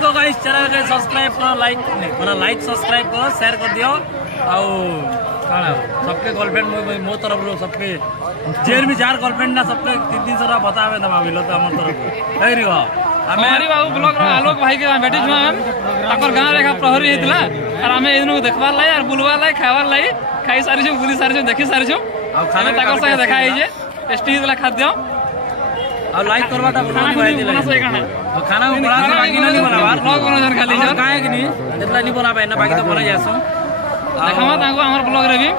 तो guys channel के subscribe करो, लाइक सब्सक्राइब करो, शेयर कर दियो। आउ काण सबके गर्लफ्रेंड मो तरफ रो सबके जेर भी जार गर्लफ्रेंड ना सबके 300 रुपया बतावे दमा बिलो तो हमर तरफ है रे हो। हमारी बाबू ब्लॉग रो आलोक भाई के बेटी छुआ हम ताकर गांव रेखा प्रहरी हेतला और हमें इनु देखबार लाई और बुलवार लाई खावार लाई खाई सारी छु बुली सारी छु देखि सारी छु आ खाना ताकर संगे देखा है जे टेस्टी वाला खाद्य और लाइक करवाटा बना भाई दिला और खाना को बड़ा से बाकी नहीं बनावार ब्लॉग बनो जन खाली जन काहे कि नहीं एतला नहीं बना पाए ना बाकी तो बना जासो देखमा ताको हमर ब्लॉग रे भी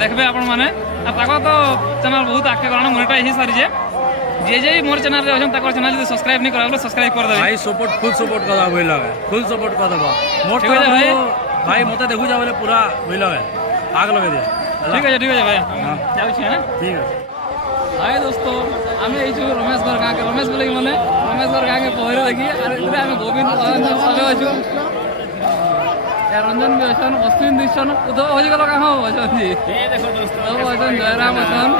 देखबे आपण माने आ ताको तो चैनल बहुत आके करना मोनेटाइज ही सारी जे जे मोर चैनल रे अछन ताको चैनल जे सब्सक्राइब नहीं करबो सब्सक्राइब कर देबे भाई सपोर्ट फुल सपोर्ट कर बोल लगे फुल सपोर्ट कर देबो मोर तो भाई मते देखु जा बोले पूरा बोल लगे आग लगे दे ठीक है भाई जाउ छी ना ठीक है। हाय दोस्तों आम रमेश घर गाँव के रमेश बोले मैंने रमेश घर गाँव के पहरे देखी और आम गोविंद सब अच्छु रंजन भी अच्छन अश्विन दिशन उद्धव हजिगल कहाँ अच्छा सब अच्छन जयराम अच्छन